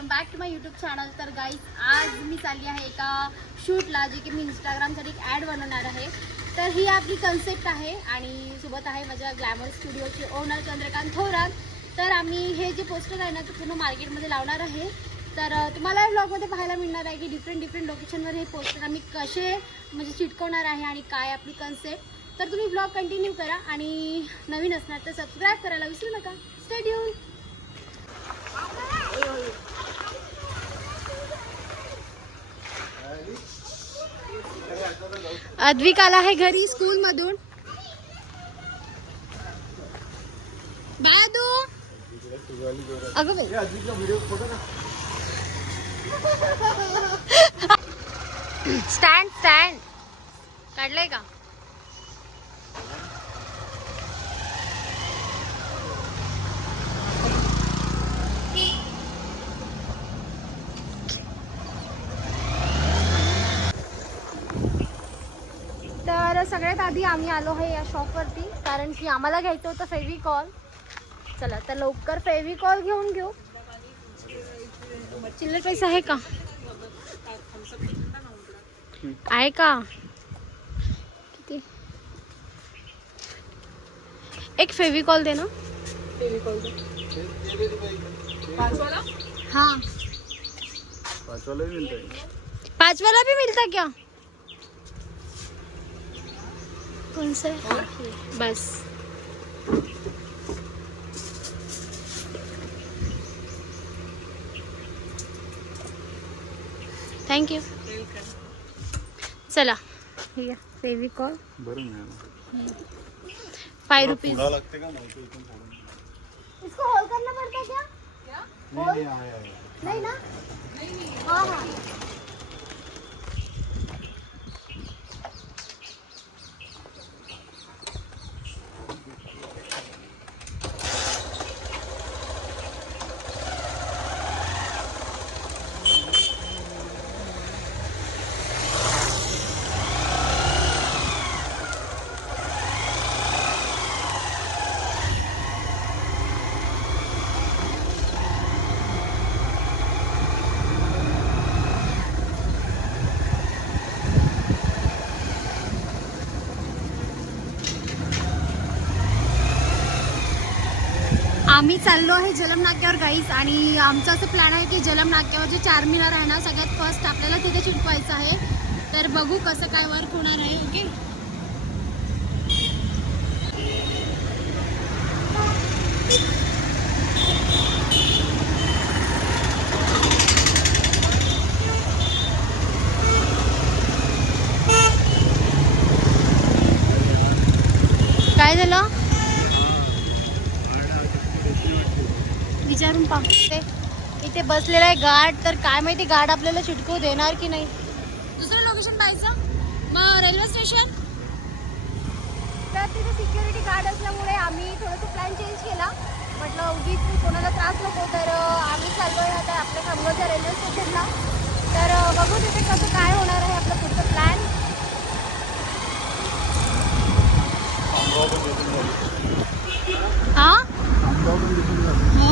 Welcome back to my YouTube channel तर guys आज मी चालली आहे एका शूटला जे की मी इंस्टाग्रामसाठी एक ॲड बनवणार आहे. तर ही आपली कन्सेप्ट आहे आणि सोबत आहे माझ्या ग्लॅमर स्टुडिओचे ओनर चंद्रकांत थोरात. तर आम्ही हे जे पोस्टर आहे ना ते पूर्ण मार्केटमध्ये लावणार आहे. तर तुम्हाला या ब्लॉगमध्ये पाहायला मिळणार आहे की डिफरंट डिफरंट लोकेशनवर हे पोस्टर आम्ही कसे म्हणजे चिटकवणार आहे आणि काय आपली कन्सेप्ट तर तुम्ही ब्लॉग कंटिन्यू करा आणि नवीन असणार तर सबस्क्राईब करायला विसरू नका. स्टेड्यूल अद्विक आला आहे घरी स्कूल मधून बाय तू अगं स्टँड स्टँड. काढलंय का? सगळ्यात आधी आम्ही आलो आहे या शॉपवरती कारण की आम्हाला घ्यायचं होतं फेविकॉल चला तर लवकर फेविकॉल घेऊन घेऊ. चिल्लर पैसा आहे का? आहे का? किती? एक फेविकॉल दे ना. हाँ. पाँच वाला भी मिलता है पाँच वाला भी मिलता क्या? कौन सा बस थँक्यू चला फेविकॉल बरं मिळालं फाइव रुपीज इसको होल करना पड़ता क्या? आहे नहीं ना? हाँ हाँ. आम्ही चाललो आहे जलम नाक्यावर गाईज आणि आमचं असं प्लॅन आहे की जलम नाक्यावर जे चार मिनार आहे ना सगळ्यात फर्स्ट आपल्याला तिथे चिटकवायचं आहे. तर बघू कसं काय वर्क होणार आहे ओके काय झालं विचारून पाहते इथे बसलेला आहे गार्ड तर काय माहिती गार्ड आपल्याला चिटकवू देणार की नाही? दुसरं लोकेशन पाहायचं? मग रेल्वे स्टेशन तर तिथे सिक्युरिटी गार्ड असल्यामुळे आम्ही थोडंसं प्लॅन चेंज केला. म्हटलं उगीच कोणाला त्रास नको तर आम्ही चाललो आहे आता आपल्या खामगावच्या रेल्वे स्टेशनला तर बघू तिथे कसं काय होणार आहे आपलं पुढचं प्लॅन हां हो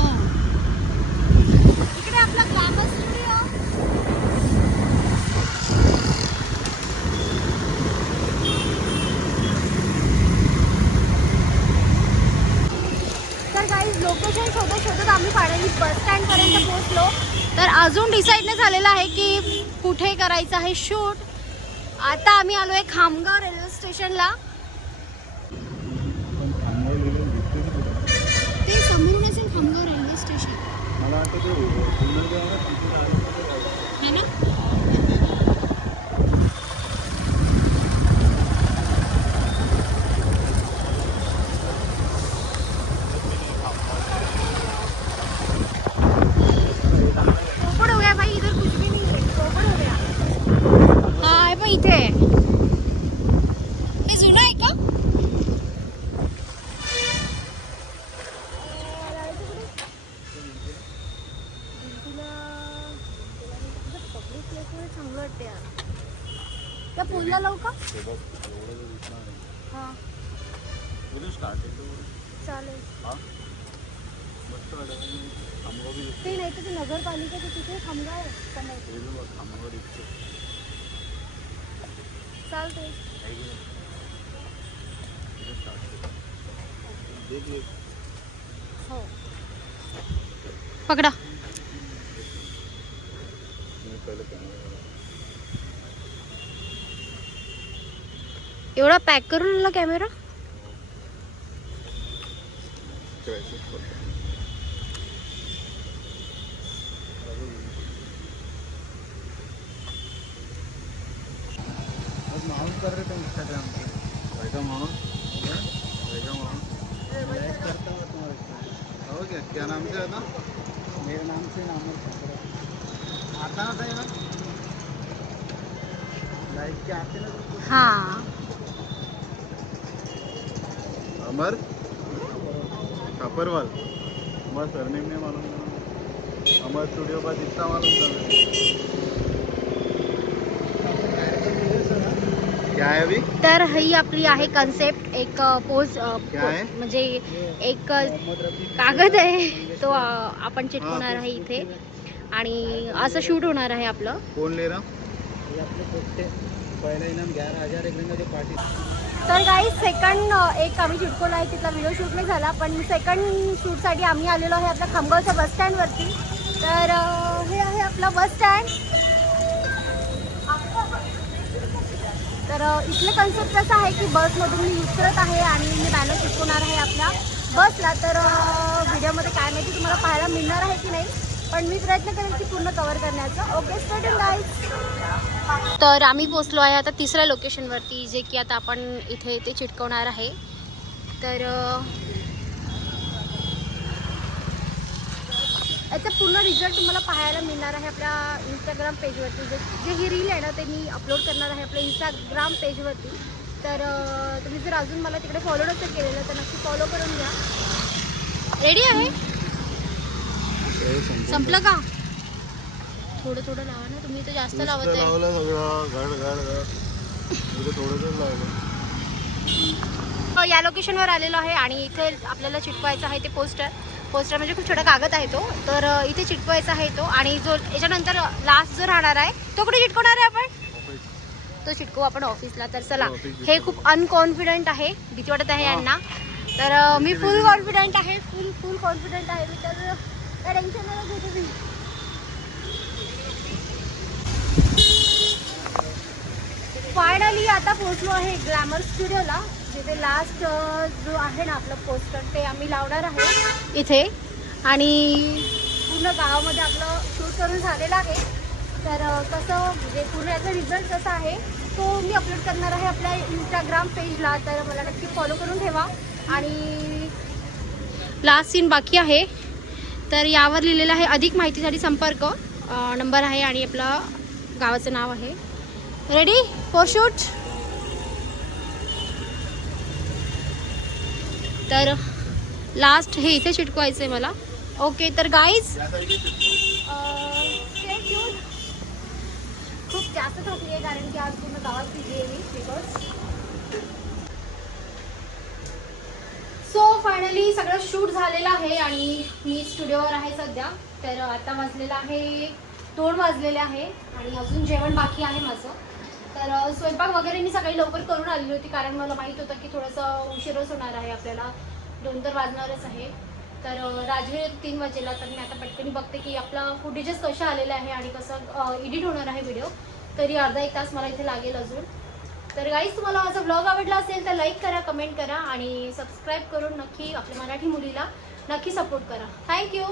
इकडे आपला ग्लॅमर स्टुडिओ तर काही लोकेशन शोधत शोधत आम्ही फायनली बस स्टँडपर्यंत पोहोचलो तर अजून डिसाईड नाही झालेलं आहे की कुठे करायचं आहे शूट आता आम्ही आलो आहे खामगाव रेल्वे स्टेशनला? ते असेल खामगाव रेल्वे स्टेशन मला. है ना पोपट हो गया भाई इधर कुछ भी नहीं है पोपट हो गया हाँ है पण इथे आहे. हे जुनं आहे का चांगलं वाटते यार त्या पुलला लावू का ते बघ, एवढं जर दिसणार नाही. हां कुठे start आहे तो? चालेल हा? मस्त वाटत आहे. खामगाव बी ते नाही तर ते नगरपालिकेचं तिथे खामगाव आहे समोर हे बघ खामगाव दिसतं. चालते आहे की नाही? इथे टाकतो. देख एक. हो पकडा मी पहिलं camera एवढा पॅक करून आणला कॅमेरा crisis करतो. अब माउंट कर रहे थे इंस्टाग्राम पे। काय का म्हणून काय लाइक करता हूँ। तुम्हारा हो क्या क्या नाम से आता मेरे नाम से नाम आता ना? था लाइक के आते ना तुमको अमर? खापरवाल तुम्हाला सरनेम नाही मालूम अमर स्टुडिओ का दिसता मालूम था क्या है अभी तर ही आपली आहे कन्सेप्ट एक पोज? म्हणजे एक कागद आहे. तो आपण चिटकवणार आहे इथे. आणि असं शूट होणार आहे आपलं. कोण ले रहा इनाम ग्यारह हजार एक तर काही सेकंड एक आम्ही चिटकवला आहे तिथला व्हिडिओ शूट नाही झाला पण सेकंड शूटसाठी आम्ही आलेलो आहे आपल्या खामगावच्या बस स्टँडवरती तर हे आहे आपलं बस स्टँड तर इथले इथलं कन्सेप्ट कसं आहे की बसमधून मी उतरत आहे आणि मी बॅनर चिटकवणार आहे आपल्या बसला तर व्हिडिओमध्ये काय माहिती तुम्हाला पाहायला मिळणार आहे की नाही पण मी प्रयत्न करेन की पूर्ण कवर करण्याचा. ओके स्टुडंट गाईज तर आम्ही पोचलो आहे आता तिसऱ्या लोकेशनवरती जे की आता आपण इथे ते चिटकवणार आहे. तर याचा पूर्ण रिझल्ट तुम्हाला पाहायला मिळणार आहे आपल्या इंस्टाग्राम पेजवरती जे जे ही रील आहे ना ते मी अपलोड करणार आहे आपल्या इंस्टाग्राम पेजवरती तर तुम्ही जर अजून मला तिकडे फॉलो नसेल केलेलं तर नक्की फॉलो करून घ्या. रेडी आहे? संपलं का? थोडं थोडं लावा ना तुम्ही तर जास्त लावत आहे. लावलं सगळं घड घड घड. तुझं थोडंसं लावलं. अ, या लोकेशनवर आलेलो आहे आणि इथे आपल्याला चिटकवायचं आहे ते पोस्टर पोस्टर म्हणजे खूप छोटा कागद आहे तो. तर इथे चिटकवायचा आहे तो आणि जो याच्यानंतर लास्ट जो राहणार आहे तो कुठे चिटकवणार आहे आपण? तो चिटकवू आपण ऑफिसला तर चला हे खूप अनकॉन्फिडंट आहे भीती वाटत आहे यांना. तर मी फुल कॉन्फिडंट आहे फुल फुल कॉन्फिडंट आहे मी. तर टेन्शन घेते मी फायनली आता पोहोचलो आहे ग्लॅमर स्टुडिओला जिथे लास्ट जो आहे ना आपलं पोस्टर ते आम्ही लावणार आहे इथे. आणि पूर्ण गावामध्ये आपलं शूट करून झालेलं आहे. तर कसं म्हणजे पूर्ण याचा रिझल्ट कसा आहे तो मी अपलोड करणार आहे आपल्या इंस्टाग्राम पेजला तर मला नक्की फॉलो करून ठेवा. आणि लास्ट सीन बाकी आहे. तर यावर लिहिलेलं आहे अधिक माहितीसाठी संपर्क नंबर आहे आणि आपलं गावाचं नाव आहे. रेडी फॉर शूट तर लास्ट हे इथे चिटकवायचं आहे मला. ओके तर गाईज खूप जास्त थकली आहे कारण की आज पूर्ण गावात फिरली आहे मी बिकॉज सो फायनली सगळं शूट झालेलं आहे आणि मी स्टुडिओवर आहे सध्या. तर आता वाजलेलं आहे दोन वाजलेले आहे आणि अजून जेवण बाकी आहे माझं. तर स्वयंपाक वगैरे मी सकाळी लवकर करून आलेली होती कारण मला माहीत होतं की थोडंसं उशीरच होणार आहे आपल्याला. दोन तर वाजणारच आहे. तर राजवीर तीन वाजेला तर मी आता पटकन बघते की आपला फुटेजेस कशा आलेला आहे आणि कसं एडिट होणार आहे व्हिडिओ तरी अर्धा एक तास मला इथे लागेल अजून. तर गाईज तुम्हाला माझा ब्लॉग आवडला असेल तर लाईक करा कमेंट करा आणि सबस्क्राईब करून नक्की आपल्या मराठी मुलीला नक्की सपोर्ट करा. थँक्यू